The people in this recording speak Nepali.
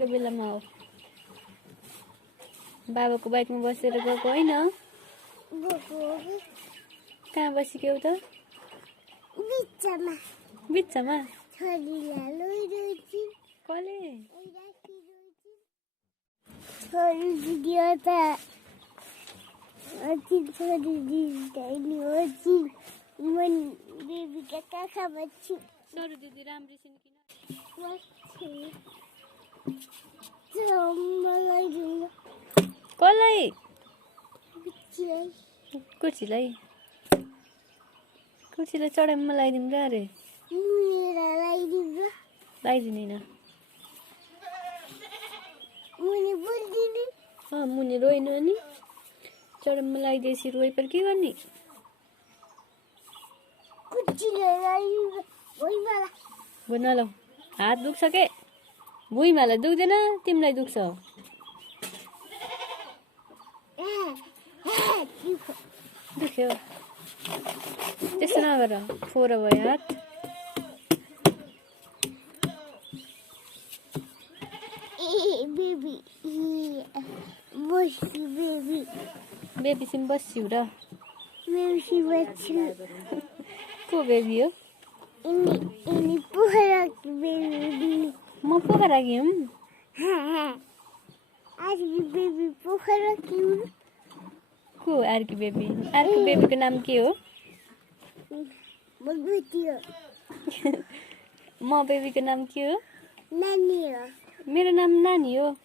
बसेको बेलामा हो। बाबाको बाइकमा बसेर गएको होइन? कहाँ बसिक्यौ त? बिचमा कसले? सरू दिदी राम्री छिन् किन? कसलाई? कुर्सीलाई चढाइमा लगाइदिउँ र अरे लगाइदिँदैन। मुनि रोइनु अनि चढाइमा लगाइदिएपछि रोइ पर के गर्ने? भुइँ नलाऊ, हात दुख्छ के? भुइँमालाई दुख्दैन, तिमीलाई दुख्छ। दुख्यो त्यस्तो नगर, फोहोर भयो हात। बेबीसिम बस्यौ र? को बेबी हो? म पोखरा कि हुँ? को अर्की बेबी? अर्को बेबीको नाम के हो? म बेबीको नाम के हो? मेरो नाम नानी हो।